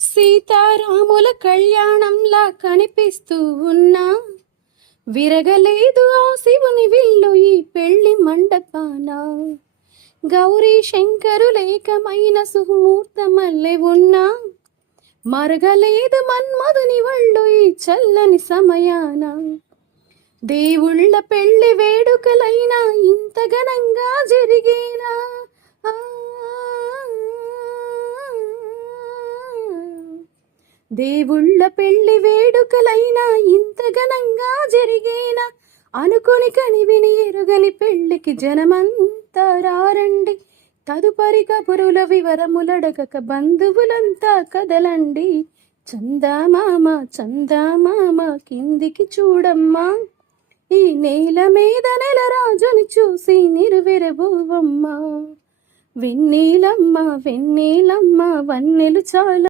సీతారాముల కళ్యాణంలా కనిపిస్తూ ఉన్నా, విరగలేదు ఆ శివుని విల్లు ఈ పెళ్లి మండపాన. గౌరీ శంకరులేకమైన సుముహూర్తమల్లె ఉన్నా, మరగలేదు మన్మధుని వళ్ళు ఈ చల్లని సమయాన. దేవుళ్ళ పెళ్లి వేడుకలైనా ఇంత ఘనంగా జరిగేనా? దేవుళ్ళ పెళ్లి వేడుకలైనా ఇంత ఘనంగా జరిగేనా? అనుకుని కనివిని ఎరుగని పెళ్లికి జనమంతా రారండి. తదుపరి కబురుల వివరములడగక బంధువులంతా కదలండి. చందామామ చందామామ కిందికి చూడమ్మా, ఈ నేల మీద నెల రాజుని చూసి నిరువెరబోవమ్మా. వెన్నీలమ్మ వెన్నీలమ్మ వన్నెలు చాలా